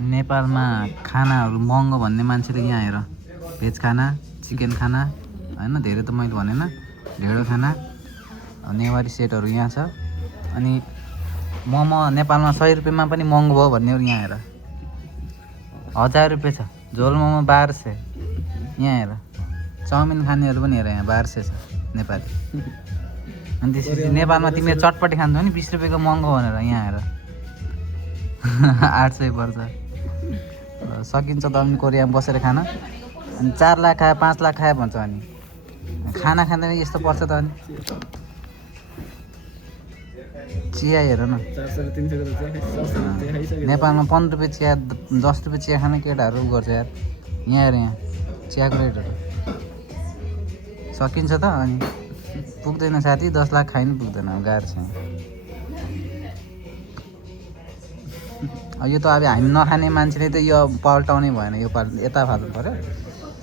नेपालमा खानाहरू महँगो भन्ने मान्छेले यहाँ हेर भेज खाना चिकन खाना होइन धेरै त मैले भनेन ढेँडो खाना नेवारी सेटहरू यहाँ छ अनि मोमो नेपालमा 100 रुपियाँमा पनि महँगो भयो भन्नेहरू यहाँ हेर 1000 रुपियाँ छ झोल मोमो 1200 यहाँ हेर चाउमिन खानेहरू पनि हेर यहाँ 1200 छ नेपाली अनि त्यसपछि नेपालमा तिमीले चटपटी खान्छौ नि 20 रुपियाँको महँगो भनेर यहाँ हेर 800 पर्छ सकिन्छ त अनि कोरियामा बसेर खान अनि 4 लाख खायो 5 लाख खायो भन्छ अनि खाना खाँदैन यस्तो पर्छ त अनि चिया हेर न नेपालमा 15 रुपियाँ चिया 10 रुपियाँ चिया खाने केटाहरू गर्छ यार यहाँ हेर यहाँ चियाको रेटहरू सकिन्छ त अनि पुग्दैन साथी 10 लाख खाइ नि पुग्दैन गाह्रो छ यो त अब हामी नखाने मान्छेले त यो पल्टाउनै भएन यो यता फाल्नु पर्यो